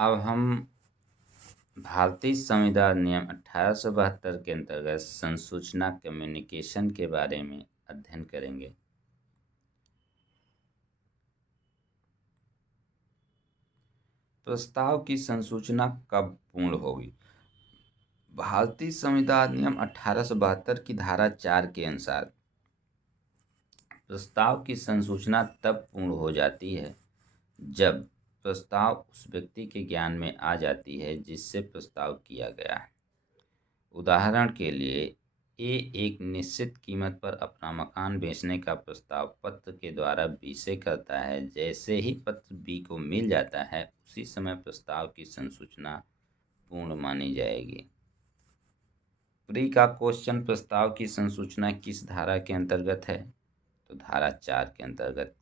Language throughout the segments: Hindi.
अब हम भारतीय संविधान नियम 1872 के अंतर्गत संसूचना कम्युनिकेशन के बारे में अध्ययन करेंगे। प्रस्ताव की संसूचना कब पूर्ण होगी? भारतीय संविधान नियम 1872 की धारा 4 के अनुसार प्रस्ताव की संसूचना तब पूर्ण हो जाती है जब प्रस्ताव उस व्यक्ति के ज्ञान में आ जाती है जिससे प्रस्ताव किया गया है। उदाहरण के लिए ए एक निश्चित कीमत पर अपना मकान बेचने का प्रस्ताव पत्र के द्वारा बी से करता है। जैसे ही पत्र बी को मिल जाता है उसी समय प्रस्ताव की संसूचना पूर्ण मानी जाएगी। प्री का क्वेश्चन, प्रस्ताव की संसूचना किस धारा के अंतर्गत है? तो धारा 4 के अंतर्गत।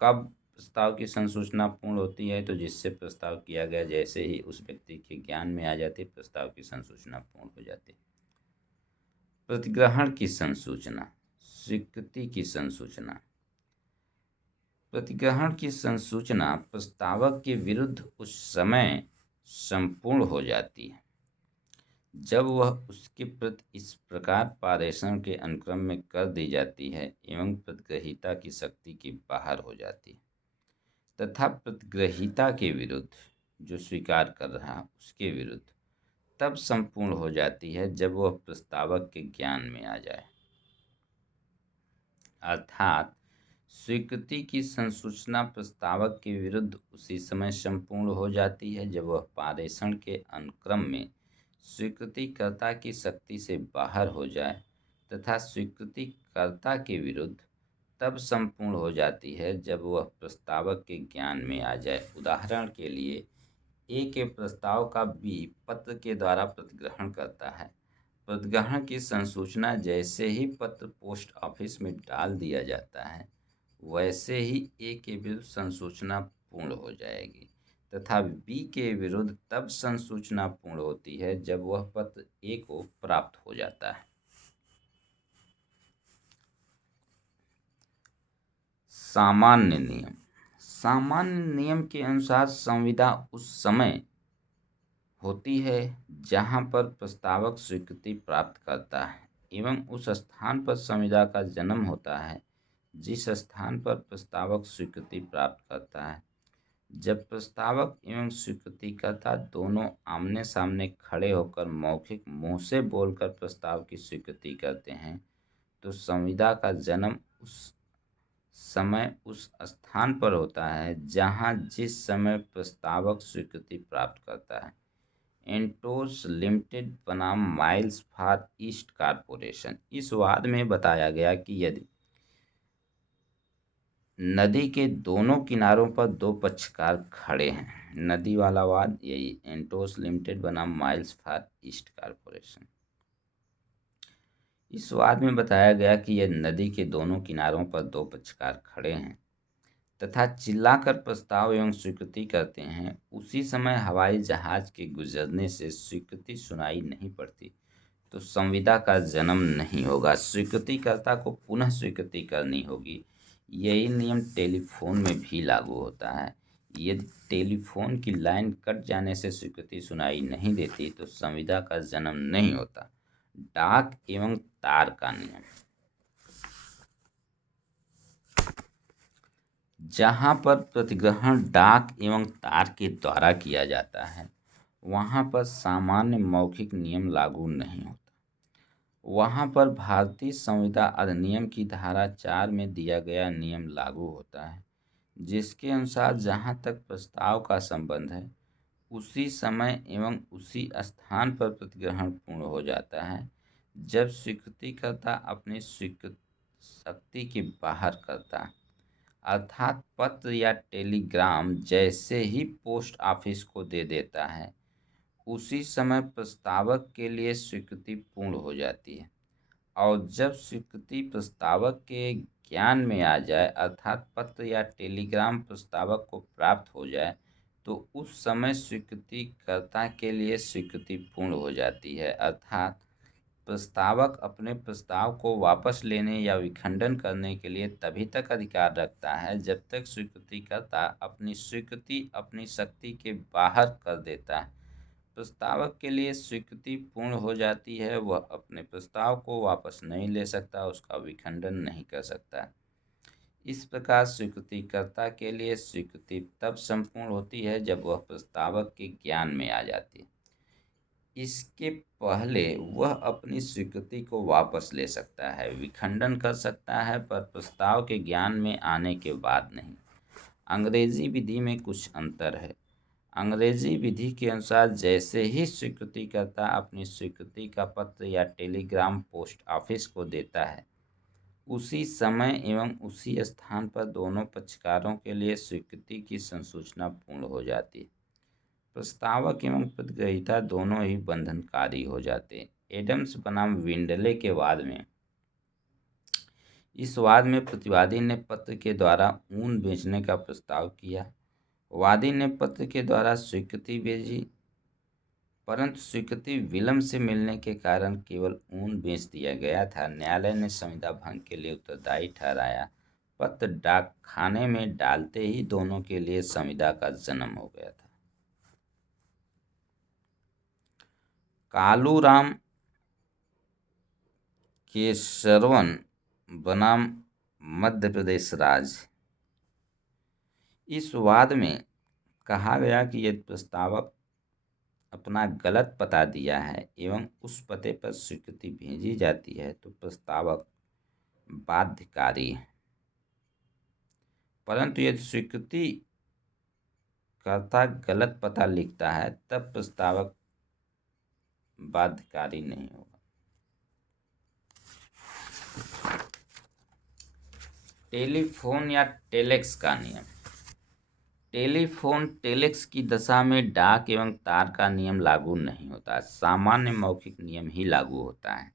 कब प्रस्ताव की संसूचना पूर्ण होती है? तो जिससे प्रस्ताव किया गया जैसे ही उस व्यक्ति के ज्ञान में आ जाती प्रस्ताव की संसूचना पूर्ण हो जाती। प्रतिग्रहण की संसूचना, स्वीकृति की संसूचना। प्रतिग्रहण की संसूचना प्रस्तावक के विरुद्ध उस समय संपूर्ण हो जाती है जब वह उसके प्रति इस प्रकार पारेषण के अनुक्रम में कर दी जाती है एवं प्रतिग्रहीता की शक्ति के बाहर हो जाती है तथा प्रतिग्रहीता के विरुद्ध, जो स्वीकार कर रहा उसके विरुद्ध, तब संपूर्ण हो जाती है जब वह प्रस्तावक के ज्ञान में आ जाए। अर्थात स्वीकृति की संसूचना प्रस्तावक के विरुद्ध उसी समय संपूर्ण हो जाती है जब वह पारेषण के अनुक्रम में स्वीकृतिकर्ता की शक्ति से बाहर हो जाए तथा स्वीकृतिकर्ता के विरुद्ध तब संपूर्ण हो जाती है जब वह प्रस्तावक के ज्ञान में आ जाए। उदाहरण के लिए ए के प्रस्ताव का बी पत्र के द्वारा प्रतिग्रहण करता है। प्रतिग्रहण की संसूचना जैसे ही पत्र पोस्ट ऑफिस में डाल दिया जाता है वैसे ही ए के विरुद्ध संसूचना पूर्ण हो जाएगी तथा बी के विरुद्ध तब संसूचना पूर्ण होती है जब वह पत्र ए को प्राप्त हो जाता है। सामान्य नियम। सामान्य नियम के अनुसार संविदा उस समय होती है जहां पर प्रस्तावक स्वीकृति प्राप्त करता है एवं उस स्थान पर संविदा का जन्म होता है जिस स्थान पर प्रस्तावक स्वीकृति प्राप्त करता है। जब प्रस्तावक एवं स्वीकृतिकर्ता दोनों आमने सामने खड़े होकर मौखिक मुंह से बोलकर प्रस्ताव की स्वीकृति करते हैं तो संविदा का जन्म उस समय उस स्थान पर होता है जहां जिस समय प्रस्तावक स्वीकृति प्राप्त करता है। एंटोस लिमिटेड बनाम माइल्स फॉर ईस्ट कॉरपोरेशन। इस वाद में बताया गया कि यदि नदी के दोनों किनारों पर दो पक्षकार खड़े हैं, नदी वाला वाद यही, एंटोस लिमिटेड बनाम माइल्स फॉर ईस्ट कॉरपोरेशन। इस वाद में बताया गया कि यदि नदी के दोनों किनारों पर दो पक्षकार खड़े हैं तथा चिल्लाकर प्रस्ताव एवं स्वीकृति करते हैं, उसी समय हवाई जहाज के गुजरने से स्वीकृति सुनाई नहीं पड़ती तो संविदा का जन्म नहीं होगा। स्वीकृतिकर्ता को पुनः स्वीकृति करनी होगी। यही नियम टेलीफोन में भी लागू होता है। यदि टेलीफोन की लाइन कट जाने से स्वीकृति सुनाई नहीं देती तो संविदा का जन्म नहीं होता। डाक एवं तार का नियम। जहाँ पर प्रतिग्रहण डाक एवं तार के द्वारा किया जाता है वहाँ पर सामान्य मौखिक नियम लागू नहीं होता। वहाँ पर भारतीय संविदा अधिनियम की धारा 4 में दिया गया नियम लागू होता है जिसके अनुसार जहाँ तक प्रस्ताव का संबंध है उसी समय एवं उसी स्थान पर प्रतिग्रहण पूर्ण हो जाता है जब स्वीकृतिकर्ता अपनी स्वीकृत शक्ति के बाहर करता है। अर्थात पत्र या टेलीग्राम जैसे ही पोस्ट ऑफिस को दे देता है उसी समय प्रस्तावक के लिए स्वीकृति पूर्ण हो जाती है और जब स्वीकृति प्रस्तावक के ज्ञान में आ जाए अर्थात पत्र या टेलीग्राम प्रस्तावक को प्राप्त हो जाए तो उस समय स्वीकृतिकर्ता के लिए स्वीकृति पूर्ण हो जाती है। अर्थात प्रस्तावक अपने प्रस्ताव को वापस लेने या विखंडन करने के लिए तभी तक अधिकार रखता है जब तक स्वीकृतिकर्ता अपनी स्वीकृति अपनी शक्ति के बाहर कर देता है। प्रस्तावक के लिए स्वीकृति पूर्ण हो जाती है, वह अपने प्रस्ताव को वापस नहीं ले सकता, उसका विखंडन नहीं कर सकता। इस प्रकार स्वीकृतिकर्ता के लिए स्वीकृति तब संपूर्ण होती है जब वह प्रस्तावक के ज्ञान में आ जाती है। इसके पहले वह अपनी स्वीकृति को वापस ले सकता है, विखंडन कर सकता है, पर प्रस्ताव के ज्ञान में आने के बाद नहीं। अंग्रेजी विधि में कुछ अंतर है। अंग्रेजी विधि के अनुसार जैसे ही स्वीकृतिकर्ता अपनी स्वीकृति का पत्र या टेलीग्राम पोस्ट ऑफिस को देता है, उसी समय एवं उसी स्थान पर दोनों पक्षकारों के लिए स्वीकृति की संसूचना पूर्ण हो जाती है। प्रस्तावक एवं प्रतिग्रहीता दोनों ही बंधनकारी हो जाते। एडम्स बनाम विंडले के वाद में इस वाद में प्रतिवादी ने पत्र के द्वारा ऊन बेचने का प्रस्ताव किया। वादी ने पत्र के द्वारा स्वीकृति भेजी, परंतु स्वीकृति विलंब से मिलने के कारण केवल ऊन बेच दिया गया था। न्यायालय ने संविदा भंग के लिए उत्तरदायी ठहराया। पत्र डाक खाने में डालते ही दोनों के लिए संविदा का जन्म हो गया था। कालूराम केशरवन बनाम मध्य प्रदेश राज्य। इस वाद में कहा गया कि यदि प्रस्तावक अपना गलत पता दिया है एवं उस पते पर स्वीकृति भेजी जाती है तो प्रस्तावक बाध्यकारी है, परंतु यदि स्वीकृति कर्ता गलत पता लिखता है तब प्रस्तावक बाध्यकारी नहीं होगा। टेलीफोन या टेलेक्स का नियम। टेलीफोन टेलेक्स की दशा में डाक एवं तार का नियम लागू नहीं होता, सामान्य मौखिक नियम ही लागू होता है।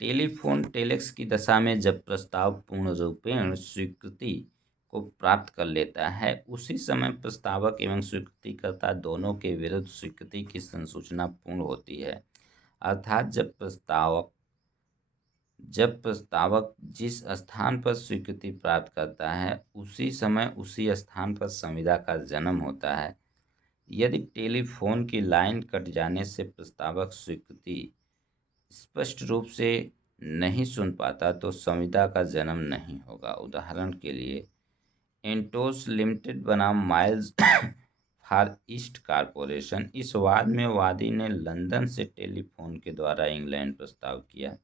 टेलीफोन टेलेक्स की दशा में जब प्रस्ताव पूर्ण रूपेण स्वीकृति को प्राप्त कर लेता है, उसी समय प्रस्तावक एवं स्वीकृतिकर्ता दोनों के विरुद्ध स्वीकृति की संसूचना पूर्ण होती है। अर्थात जब प्रस्तावक जिस स्थान पर स्वीकृति प्राप्त करता है, उसी समय उसी स्थान पर संविदा का जन्म होता है। यदि टेलीफोन की लाइन कट जाने से प्रस्तावक स्वीकृति स्पष्ट रूप से नहीं सुन पाता तो संविदा का जन्म नहीं होगा। उदाहरण के लिए एंटोस लिमिटेड बनाम माइल्स फॉर ईस्ट कॉरपोरेशन। इस वाद में वादी ने लंदन से टेलीफोन के द्वारा इंग्लैंड प्रस्ताव किया,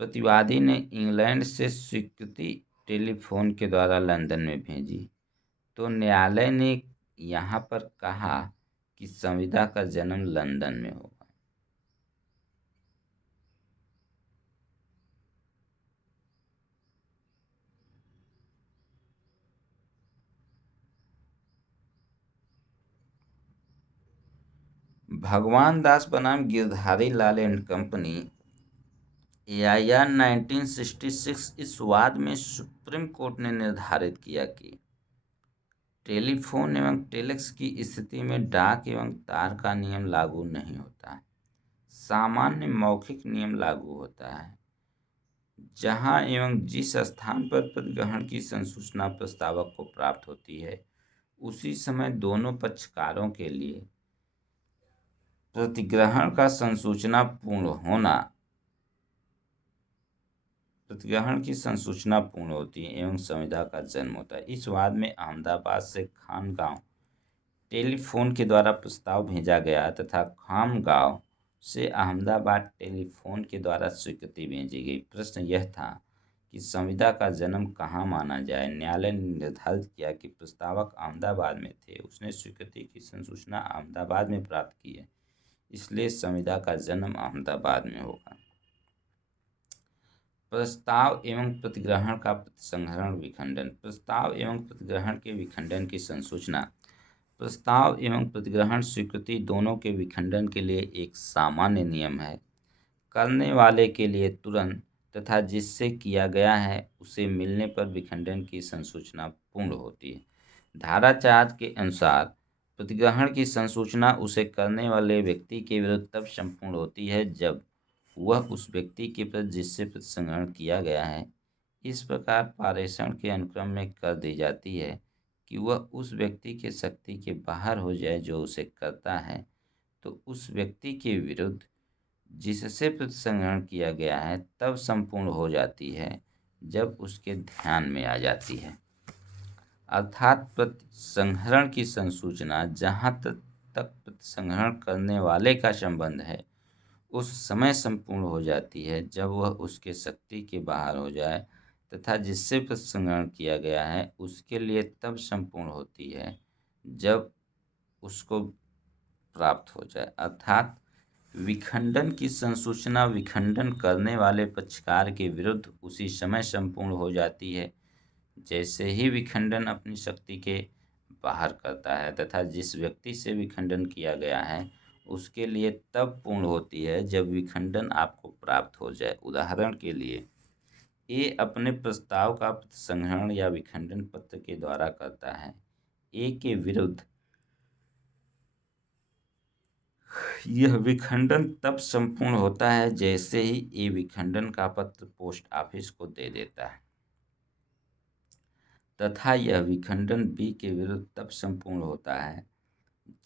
प्रतिवादी ने इंग्लैंड से स्वीकृति टेलीफोन के द्वारा लंदन में भेजी, तो न्यायालय ने यहाँ पर कहा कि संविदा का जन्म लंदन में होगा। भगवान दास बनाम Girdhari Lal and company AIR 1966। इस वाद में सुप्रीम कोर्ट ने निर्धारित किया कि टेलीफोन एवं टेलेक्स की स्थिति में डाक एवं तार का नियम लागू नहीं होता, सामान्य मौखिक नियम लागू होता है। जहां एवं जिस स्थान पर प्रतिग्रहण की संसूचना प्रस्तावक को प्राप्त होती है, उसी समय दोनों पक्षकारों के लिए प्रतिग्रहण की संसूचना पूर्ण होती है एवं संविदा का जन्म होता है। इस वाद में अहमदाबाद से खामगांव टेलीफोन के द्वारा प्रस्ताव भेजा गया तथा खामगांव से अहमदाबाद टेलीफोन के द्वारा स्वीकृति भेजी गई। प्रश्न यह था कि संविदा का जन्म कहाँ माना जाए। न्यायालय ने निर्धारित किया कि प्रस्तावक अहमदाबाद में थे, उसने स्वीकृति की संसूचना अहमदाबाद में प्राप्त की है, इसलिए संविदा का जन्म अहमदाबाद में होगा। प्रस्ताव एवं प्रतिग्रहण का प्रतिसंहरण विखंडन। प्रस्ताव एवं प्रतिग्रहण के विखंडन की संसूचना। प्रस्ताव एवं प्रतिग्रहण स्वीकृति दोनों के विखंडन के लिए एक सामान्य नियम है। करने वाले के लिए तुरंत तथा जिससे किया गया है उसे मिलने पर विखंडन की संसूचना पूर्ण होती है। धारा 4 के अनुसार प्रतिग्रहण की संसूचना उसे करने वाले व्यक्ति के विरुद्ध तब संपूर्ण होती है जब वह उस व्यक्ति के प्रति जिससे प्रतिसंहरण किया गया है इस प्रकार पारेषण के अनुक्रम में कर दी जाती है कि वह उस व्यक्ति के शक्ति के बाहर हो जाए जो उसे करता है, तो उस व्यक्ति के विरुद्ध जिससे प्रतिसंहरण किया गया है तब संपूर्ण हो जाती है जब उसके ध्यान में आ जाती है। अर्थात प्रतिसंहरण की संसूचना जहाँ तक प्रतिसंहरण करने वाले का संबंध है उस समय संपूर्ण हो जाती है जब वह उसके शक्ति के बाहर हो जाए, तथा जिससे प्रतिसंहरण किया गया है उसके लिए तब संपूर्ण होती है जब उसको प्राप्त हो जाए। अर्थात विखंडन की संसूचना विखंडन करने वाले पक्षकार के विरुद्ध उसी समय संपूर्ण हो जाती है जैसे ही विखंडन अपनी शक्ति के बाहर करता है, तथा जिस व्यक्ति से विखंडन किया गया है उसके लिए तब पूर्ण होती है जब विखंडन आपको प्राप्त हो जाए। उदाहरण के लिए ए अपने प्रस्ताव का प्रतिसंहरण या विखंडन पत्र के द्वारा करता है। ए के विरुद्ध यह विखंडन तब संपूर्ण होता है जैसे ही ए विखंडन का पत्र पोस्ट ऑफिस को दे देता है, तथा यह विखंडन बी के विरुद्ध तब संपूर्ण होता है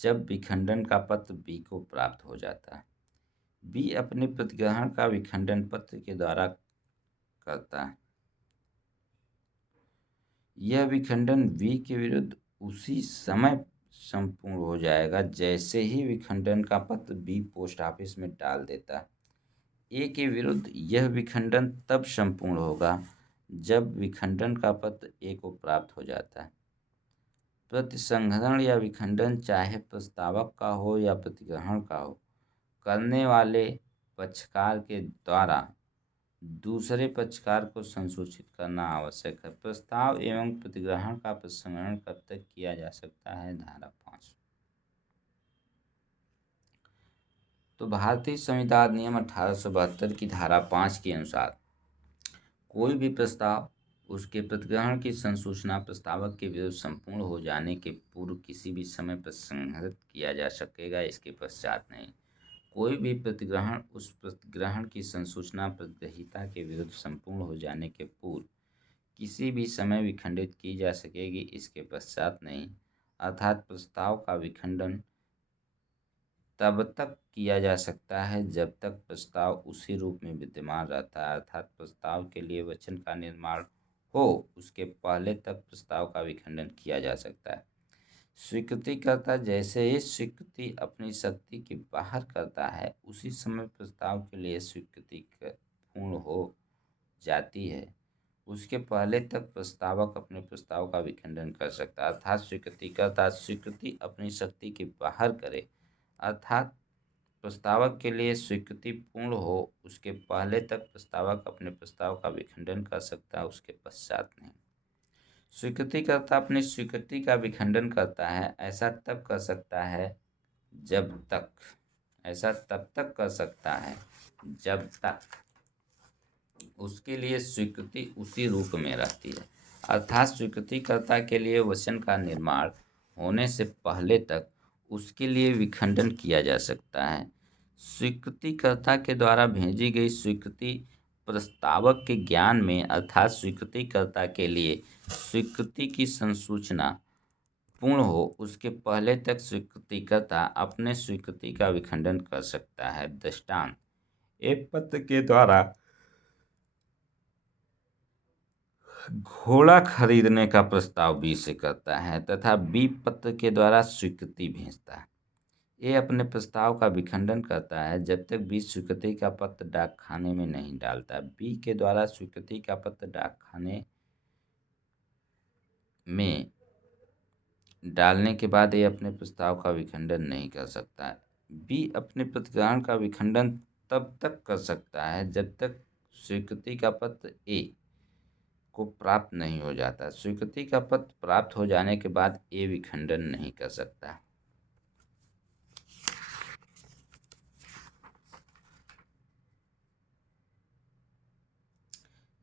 जब विखंडन का पत्र बी को प्राप्त हो जाता है। बी अपने प्रतिग्रहण का विखंडन पत्र के द्वारा करता है। यह विखंडन बी के विरुद्ध उसी समय संपूर्ण हो जाएगा जैसे ही विखंडन का पत्र बी पोस्ट ऑफिस में डाल देता है। ए के विरुद्ध यह विखंडन तब संपूर्ण होगा जब विखंडन का पत्र ए को प्राप्त हो जाता है। प्रतिसंहरण या विखंडन चाहे प्रस्तावक का हो या प्रतिग्रहण का हो, करने वाले पक्षकार के द्वारा दूसरे पक्षकार को संसूचित करना आवश्यक है। प्रस्ताव एवं प्रतिग्रहण का प्रतिसंहरण कब तक किया जा सकता है? धारा 5। तो भारतीय संविधान अधिनियम 1872 की धारा 5 के अनुसार कोई भी प्रस्ताव उसके प्रतिग्रहण की संसूचना प्रस्तावक के विरुद्ध संपूर्ण हो जाने के पूर्व किसी भी समय प्रतिसंहरित किया जा सकेगा, इसके पश्चात नहीं। कोई भी प्रतिग्रहण उस प्रतिग्रहण की संसूचना प्रतिग्रहीता के विरुद्ध संपूर्ण हो जाने के पूर्व किसी भी समय विखंडित की जा सकेगी, इसके पश्चात नहीं। अर्थात प्रस्ताव का विखंडन तब तक किया जा सकता है जब तक प्रस्ताव उसी रूप में विद्यमान रहता है, अर्थात प्रस्ताव के लिए वचन का निर्माण हो उसके पहले तक प्रस्ताव का विखंडन किया जा सकता है। स्वीकृतिकर्ता जैसे ही स्वीकृति अपनी शक्ति के बाहर करता है उसी समय प्रस्ताव के लिए स्वीकृति पूर्ण हो जाती है। उसके पहले तक प्रस्तावक अपने प्रस्ताव का विखंडन कर सकता है। अर्थात स्वीकृतिकर्ता स्वीकृति अपनी शक्ति के बाहर करे, अर्थात प्रस्तावक के लिए स्वीकृति पूर्ण हो उसके पहले तक प्रस्तावक अपने प्रस्ताव का विखंडन कर सकता है, उसके पश्चात नहीं। स्वीकृतिकर्ता अपनी स्वीकृति का विखंडन करता है, ऐसा तब तक कर सकता है जब तक उसके लिए स्वीकृति उसी रूप में रहती है। अर्थात स्वीकृतिकर्ता के लिए वचन का निर्माण होने से पहले तक उसके लिए विखंडन किया जा सकता है। स्वीकृतिकर्ता के द्वारा भेजी गई स्वीकृति प्रस्तावक के ज्ञान में, अर्थात स्वीकृतिकर्ता के लिए स्वीकृति की संसूचना पूर्ण हो उसके पहले तक स्वीकृतिकर्ता अपने स्वीकृति का विखंडन कर सकता है। दृष्टांत: एक पत्र के द्वारा घोड़ा खरीदने का प्रस्ताव बी से करता है तथा बी पत्र के द्वारा स्वीकृति भेजता है। ए अपने प्रस्ताव का विखंडन करता है जब तक बी स्वीकृति का पत्र डाकखाने में नहीं डालता। बी के द्वारा स्वीकृति का पत्र डाकखाने में डालने के बाद ए अपने प्रस्ताव का विखंडन नहीं कर सकता। बी अपने प्रतिग्रहण का विखंडन तब तक कर सकता है जब तक स्वीकृति का पत्र ए को प्राप्त नहीं हो जाता। स्वीकृति का पत्र प्राप्त हो जाने के बाद ए विखंडन नहीं कर सकता।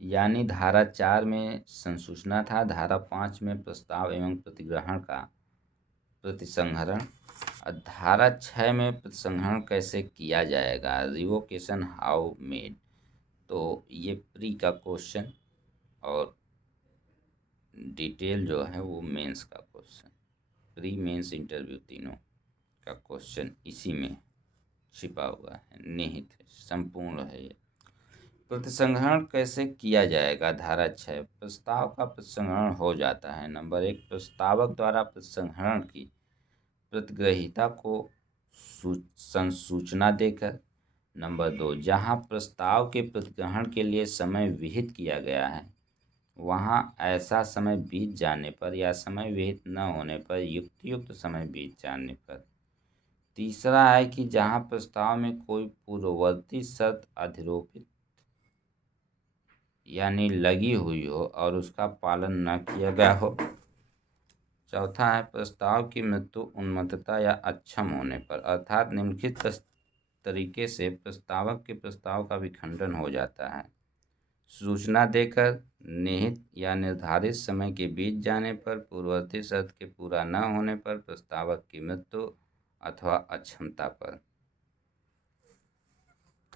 यानी धारा 4 में संसूचना था, धारा 5 में प्रस्ताव एवं प्रतिग्रहण का प्रतिसंहरण धारा 6 में प्रसंहरण कैसे किया जाएगा, रिवोकेशन हाउ मेड। तो ये प्री का क्वेश्चन और डिटेल जो है वो मेंस का क्वेश्चन, प्री मेंस इंटरव्यू तीनों का क्वेश्चन इसी में छिपा हुआ है, निहित है, संपूर्ण है ये। प्रतिसंहरण कैसे किया जाएगा, धारा 6, प्रस्ताव का प्रतिसंहरण हो जाता है। नंबर 1, प्रस्तावक द्वारा प्रतिसंहरण की प्रतिग्रहीता को संसूचना देकर। नंबर 2, जहां प्रस्ताव के प्रतिग्रहण के लिए समय विहित किया गया है वहां ऐसा समय बीत जाने पर या समय विहित न होने पर युक्त समय बीत जाने पर। तीसरा है कि जहां प्रस्ताव में कोई पूर्ववर्ती शर्त अधिरोपित यानी लगी हुई हो और उसका पालन न किया गया हो। चौथा है प्रस्ताव की मृत्यु, उन्मत्तता या अक्षम होने पर, अर्थात निम्नलिखित तरीके से प्रस्तावक के प्रस्ताव का विखंडन हो जाता है। सूचना देकर, निहित या निर्धारित समय के बीत जाने पर, पूर्ववर्ती शर्त के पूरा न होने पर, प्रस्तावक की मृत्यु अथवा अक्षमता पर।